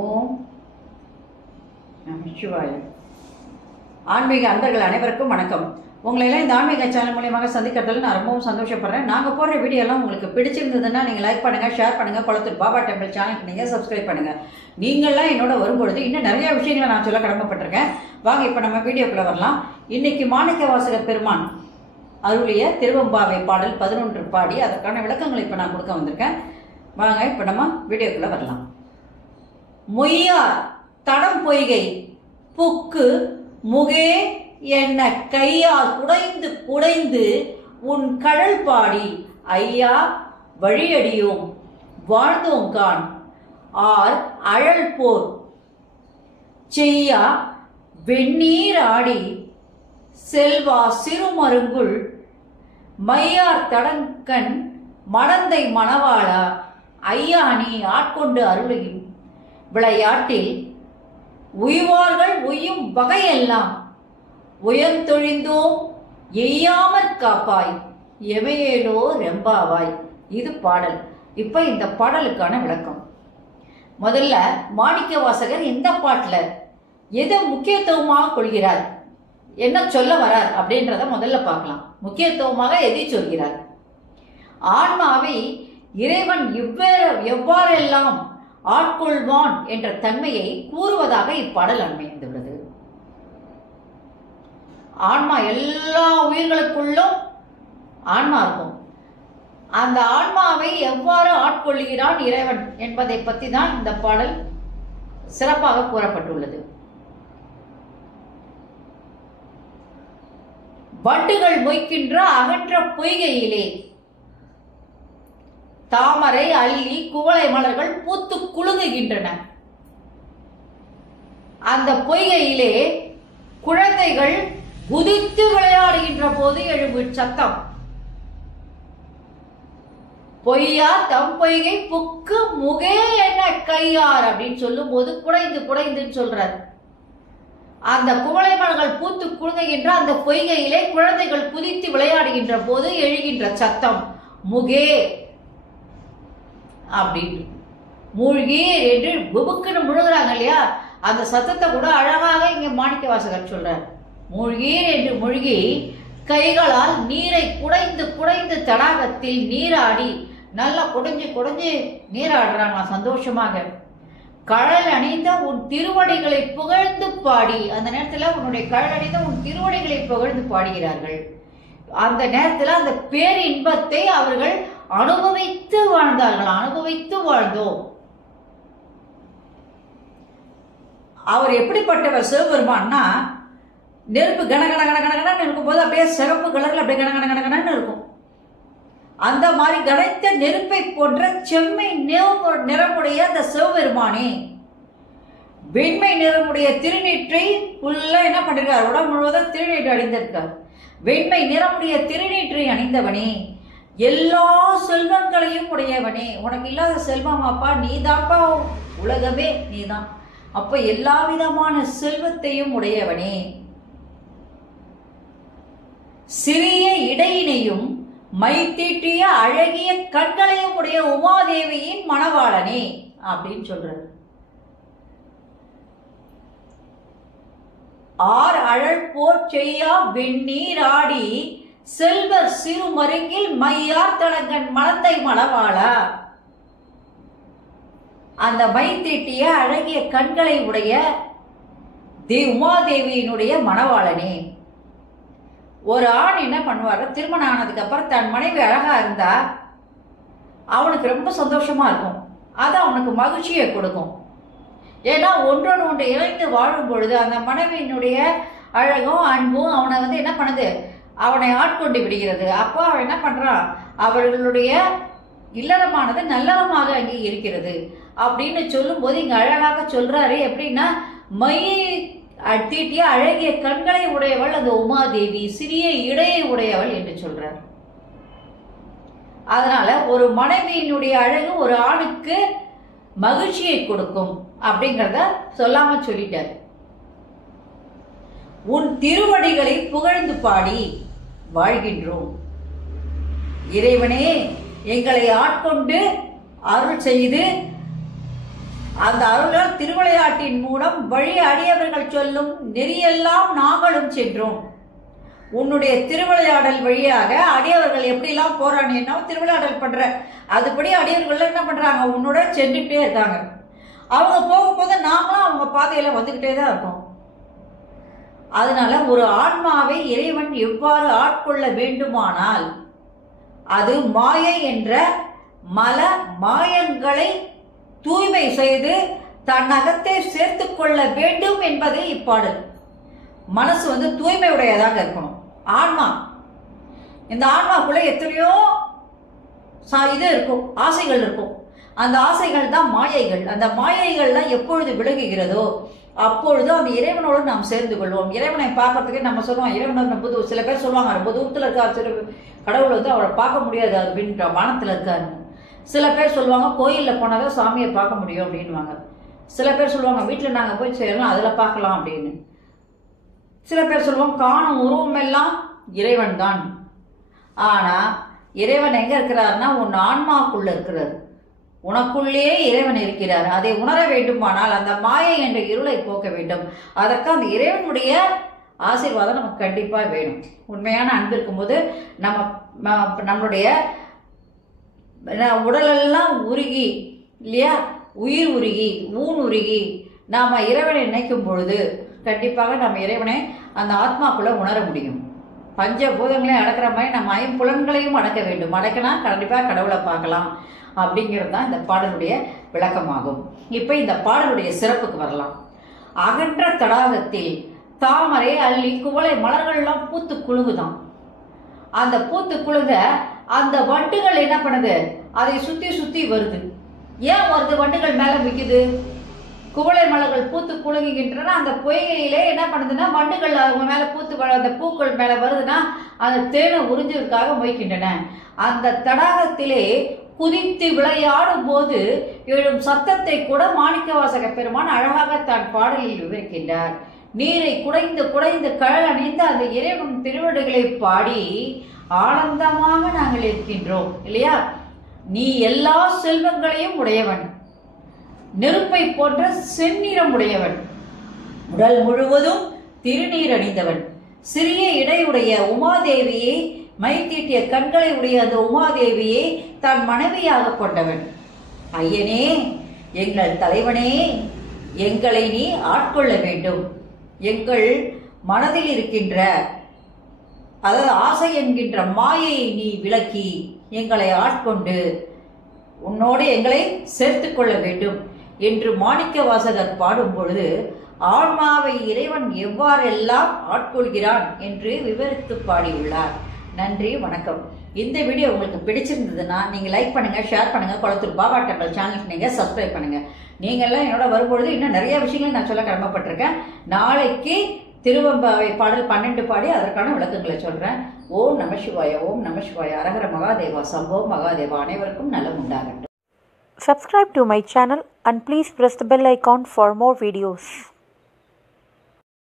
ஓம் நமச்சிவாய. ஆன்மீக அன்பர்கள் அனைவருக்கும் வணக்கம். உங்களையெல்லாம் இந்த ஆன்மீக சேனல் மூலியமாக சந்திக்கிறதுல நான் ரொம்பவும் சந்தோஷப்படுறேன். நாங்கள் போடுற வீடியோலாம் உங்களுக்கு பிடிச்சிருந்ததுன்னா நீங்கள் லைக் பண்ணுங்கள், ஷேர் பண்ணுங்கள். குளத்தூர் பாபா டெம்பிள் சேனலுக்கு நீங்கள் சப்ஸ்கிரைப் பண்ணுங்கள். நீங்கள்லாம் என்னோட வரும்பொழுது இன்னும் நிறைய விஷயங்களை நான் சொல்ல கடமைப்பட்டிருக்கேன். வாங்க இப்போ நம்ம வீடியோக்குள்ளே வரலாம். இன்னைக்கு மாணிக்க வாசகர் பெருமான் அருளிய திருவெம்பாவை பாடல் 11 பாடி அதற்கான விளக்கங்களை இப்போ நான் கொடுக்க வந்திருக்கேன். வாங்க இப்போ நம்ம வீடியோக்குள்ளே வரலாம். மொய்யார் தடம் பொய்கை புக்கு முகே என்ன கையால் குடைந்து குடைந்து உன் கடல் பாடி ஐயா வழியடியோம் வாழ்ந்தோம் கான் ஆர் அழல் போர் செய்யா வெந்நீர் ஆடி செல்வா சிறுமருங்குள் மையார் தடங்கண் மடந்தை மணவாளா ஐயா நீ ஆட்கொண்டு அருளையும் விளையாட்டில் உய்வார்கள் உய்யும் வகையெல்லாம் உயர்ந்தொழிந்தோம் எய்யாமற் காப்பாய் எவையேலோ ரெம்பாவாய். இது பாடல். இப்ப இந்த பாடலுக்கான விளக்கம். முதல்ல மாணிக்க வாசகர் இந்த பாட்டுல எதை முக்கியத்துவமாக கொள்கிறார், என்ன சொல்ல வரார் அப்படின்றத முதல்ல பார்க்கலாம். முக்கியத்துவமாக எதை சொல்கிறார்? ஆன்மாவை இறைவன் எவ்வாறெல்லாம் ஆட்கொள்வான் என்ற தன்மையை கூறுவதாக இப்பாடல் அமைந்துள்ளது. ஆன்மா எல்லா உயிர்களுக்குள்ளும் ஆன்மா இருக்கும். அந்த ஆன்மாவை எவ்வாறு ஆட்கொள்கிறான் இறைவன் என்பதை பற்றி தான் இந்த பாடல் சிறப்பாக கூறப்பட்டுள்ளது. வண்டுகள் மொய்க்கின்ற அகன்ற பொய்கையிலே தாமரை அல்லி குவளை மலர்கள் பூத்து குலுங்குகின்றன. அந்த பொய்கையிலே குழந்தைகள் குதித்து விளையாடுகின்ற போது எழும் சத்தம். பொய்யா தம் பொய்கை புக்கு முகே என்ன கையார் அப்படின்னு சொல்லும் போது குடைந்து குடைந்துன்னு சொல்றார். அந்த குவளை மலர்கள் பூத்து குலுங்குகின்ற அந்த பொய்கையிலே குழந்தைகள் குதித்து விளையாடுகின்ற போது எழுகின்ற சத்தம் முகே அப்படின்னு. மூழ்கீர் என்று புபுக்குன்னு முழுகிறாங்க இல்லையா, அந்த சத்தத்தை கூட அழகாக இங்க மாணிக்க வாசகர் சொல்றார். மூழ்கீர் என்று மூழ்கி கைகளால் நீரை குடைந்து குடைந்து தடாகத்தில் நீராடி நல்லா குடைஞ்சு குடைஞ்சு நீராடுறாங்க சந்தோஷமாக. கழல் அணிந்த உன் திருவடிகளை புகழ்ந்து பாடி, அந்த நேரத்தில் உன்னுடைய கழல் அணிந்த உன் திருவடிகளை புகழ்ந்து பாடுகிறார்கள். அந்த நேரத்தில் அந்த பேரின்பத்தை அவர்கள் அனுபவித்து வாழ்ந்தார்கள். அனுபவித்து வாழ்ந்தோம். அவர் எப்படிப்பட்டவர் சிவபெருமான்னா, நெருப்பு கனகன கனகனன்னு இருக்கும் போது அப்படியே சிகப்பு கலர்ல அப்படியே கனகன கனகனன்னு இருக்கும். அந்த மாதிரி கனைத்த நெருப்பை போன்ற செம்மை நிறமுடைய அந்த சிவபெருமானே வெண்மை நிறமுடைய திருநீற்றை உள்ள என்ன பண்ணிருக்கார், உடம்பு முழுவதும் திருநீற்று அணிந்திருக்கார். வெண்மை நிறமுடைய திருநீற்றை அணிந்தவனே, எல்லா செல்வங்களையும் உடையவனே. உனக்கு இல்லாத செல்வம் அப்பா நீதான்ப்பா, உலகமே நீதான். அப்ப எல்லா விதமான செல்வத்தையும் உடையவனே, சிறிய இடையினையும் மை தீட்டிய அழகிய கண்களையும் உடைய உமாதேவியின் மணவாளனே அப்படின்னு சொல்றாரு. ஆர் அழல் போர் செய்யா வெந்நீர் ஆடி செல்வர் சிறு மருங்கில் மையார் தடங்கண் மடந்தை மணவாளா. அந்த மை தீட்டிய அழகிய கண்களை உடைய உமாதேவியினுடைய மணவாளனே. ஒரு ஆண் என்ன பண்ணுவாரு, திருமணம் ஆனதுக்கு அப்புறம் தன் மனைவி அழகா இருந்தா அவனுக்கு ரொம்ப சந்தோஷமா இருக்கும். அது அவனுக்கு மகிழ்ச்சியை கொடுக்கும். ஏன்னா ஒன்றோடு ஒன்று இணைந்து வாழும் பொழுது அந்த மனைவியினுடைய அழகும் அன்பும் அவனை என்ன பண்ணுது, அவனை ஆட்கொண்டு விடுகிறது. அப்போ அவன் என்ன பண்றான், அவர்களுடைய இல்லறமானது நல்லறமாக அங்கே இருக்கிறது அப்படின்னு சொல்லும் போது இங்க அழகாக சொல்றாரு. எப்படின்னா, மையை தீட்டிய அழகிய கண்களை உடையவள் அந்த உமாதேவி, சிறிய இடையை உடையவள் என்று சொல்றார். அதனால ஒரு மனைவியினுடைய அழகு ஒரு ஆணுக்கு மகிழ்ச்சியை கொடுக்கும் அப்படிங்கிறத சொல்லாம சொல்லிட்டார். உன் திருவடிகளை புகழ்ந்து பாடி வாழ்கின்றோம். இறைவனே எங்களை ஆட்கொண்டு அருள் செய்து அந்த அருளால் திருவிளையாட்டின் மூலம் வழி அடியவர்கள் சொல்லும் நெறியெல்லாம் நாங்களும் சென்றோம். உன்னுடைய திருவிளையாடல் வழியாக அடியவர்கள் எப்படிலாம் போறான்னு என்ன திருவிளையாடல் பண்ற அதுபடி அடியவர்கள் என்ன பண்றாங்க, உன்னோட சென்றுட்டே இருக்காங்க. அவங்க போகும்போது நாமளும் அவங்க பாதையில வந்துகிட்டே தான் இருக்கோம். அதனால ஒரு ஆன்மாவை இறைவன் எவ்வாறு ஆட்கொள்ள வேண்டுமானால் அது மாயை என்ற மல மாயங்களை தூய்மை செய்து தன்னகத்தை சேர்த்து கொள்ள வேண்டும் என்பது இப்பாடல். மனசு தூய்மை உடையதாக இருக்கணும். ஆன்மா, இந்த ஆன்மாக்குள்ள எத்தனையோ இது இருக்கும், ஆசைகள் இருக்கும். அந்த ஆசைகள் தான் மாயைகள். அந்த மாயைகள்லாம் எப்பொழுது விலகுகிறதோ அப்பொழுது அந்த இறைவனோடு நாம் சேர்ந்து கொள்வோம். இறைவனை பார்க்கறதுக்கு நம்ம சொல்லுவோம் இறைவன் ரொம்ப தூரம். சில பேர் சொல்லுவாங்க ரொம்ப தூரத்தில் இருக்கார், சில கடவுள் அவரை பார்க்க முடியாது அப்படின்ற வானத்தில் இருக்காருன்னு. சில பேர் சொல்லுவாங்க கோயிலில் போனாதான் சாமியை பார்க்க முடியும் அப்படின்வாங்க. சில பேர் சொல்லுவாங்க வீட்டில் நாங்கள் போய் செய்யலாம் அதில் பார்க்கலாம் அப்படின்னு. சில பேர் சொல்லுவாங்க காணும் உருவம் எல்லாம் இறைவன் தான். ஆனால் இறைவன் எங்கே இருக்கிறாருன்னா உன் ஆன்மாக்குள்ள இருக்கிறார். உனக்குள்ளே இறைவன் இருக்கிறார். அதை உணர வேண்டுமானால் அந்த மாயை என்ற இருளை போக்க வேண்டும். அதற்கு அந்த இறைவனுடைய ஆசீர்வாதம் நமக்கு கண்டிப்பாக வேணும். உண்மையான அன்பு இருக்கும்போது நம்மளுடைய உடலெல்லாம் உருகி இல்லையா, உயிர் உருகி ஊன் உருகி நாம் இறைவனை நினைக்கும் பொழுது கண்டிப்பாக நம்ம இறைவனை அந்த ஆத்மாக்குள்ள உணர முடியும். பஞ்சபூதங்களையும் அடக்கிற மாதிரி நம்ம ஐம்புலன்களையும் அடக்க வேண்டும். அடக்கினா கண்டிப்பாக கடவுளை பார்க்கலாம் அப்படிங்கிறது தான் இந்த பாடலுடைய விளக்கமாகும். இப்போ இந்த பாடலுடைய சிறப்புக்கு வரலாம். அகன்ற தடாகத்தில் தாமரை அள்ளி குவளை மலர்கள்லாம் பூத்து குலுங்குதான். அந்த பூத்து குலுங்க அந்த வண்டுகள் என்ன பண்ணுது, அதை சுத்தி சுத்தி வருது. ஏன் வருது, வண்டுகள் மேல விற்குது. குவளை மலர்கள் பூத்து குலுங்குகின்றன. அந்த பொய்கையிலே என்ன பண்ணுதுன்னா வண்டுகள் அவங்க மேல பூத்து அந்த பூக்கள் மேல வருதுன்னா அந்த தேனை உறிஞ்சதுக்காக மொய்க்கின்றன. அந்த தடாகத்திலே குதித்து விளையாடும் போது எழும் சத்தத்தை கூட மாணிக்கவாசக பெருமான் அழகாக தான் பாடலில் விவரிக்கின்றார். நீரை குடைந்து குடைந்து கழல் அணிந்து அந்த இறைவன் திருவடிகளை பாடி ஆனந்தமாக நாங்கள் இருக்கின்றோம் இல்லையா. நீ எல்லா செல்வங்களையும் உடையவன், நெருப்பை போன்ற செந்நிறம் உடையவன், உடல் முழுவதும் திருநீர் அணிந்தவன், சிறிய இடையுடைய உமாதேவியை மைத்தீட்டிய கண்களை உடைய அந்த உமாதேவியை தான் மனைவியாக கொண்டவன். ஐயனே, எங்கள் தலைவனே, எங்களை நீ ஆட்கொள்ள வேண்டும். எங்கள் மனதில் இருக்கின்ற அதாவது ஆசை என்கின்ற மாயையை நீ விலக்கி எங்களை ஆட்கொண்டு உன்னோடு எங்களை சேர்த்து கொள்ள வேண்டும் என்று மாணிக்க வாசகர் பாடும் பொழுது ஆன்மாவை இறைவன் எவ்வாறெல்லாம் ஆட்கொள்கிறான் என்று விவரித்து பாடியுள்ளார். நன்றி, வணக்கம். இந்த வீடியோ உங்களுக்கு பிடிச்சிருந்ததுன்னா நீங்கள் லைக் பண்ணுங்கள், ஷேர் பண்ணுங்கள். குளத்தூர் பாபா டெம்பிள் சேனலுக்கு நீங்கள் சப்ஸ்கிரைப் பண்ணுங்கள். நீங்கள்லாம் என்னோட வரும்பொழுது இன்னும் நிறைய விஷயங்கள் நான் சொல்ல கடமைப்பட்டிருக்கேன். நாளைக்கு திருவம்பாவை பாடல் 12 பாடி அதற்கான விளக்கங்களை சொல்கிறேன். ஓம் நம சிவாய, ஓம் நம சிவாய, அரகர மகாதேவா, சம்போ மகாதேவா. அனைவருக்கும் நலம் உண்டாகட்டும். Subscribe to my channel and please press the bell icon for more videos.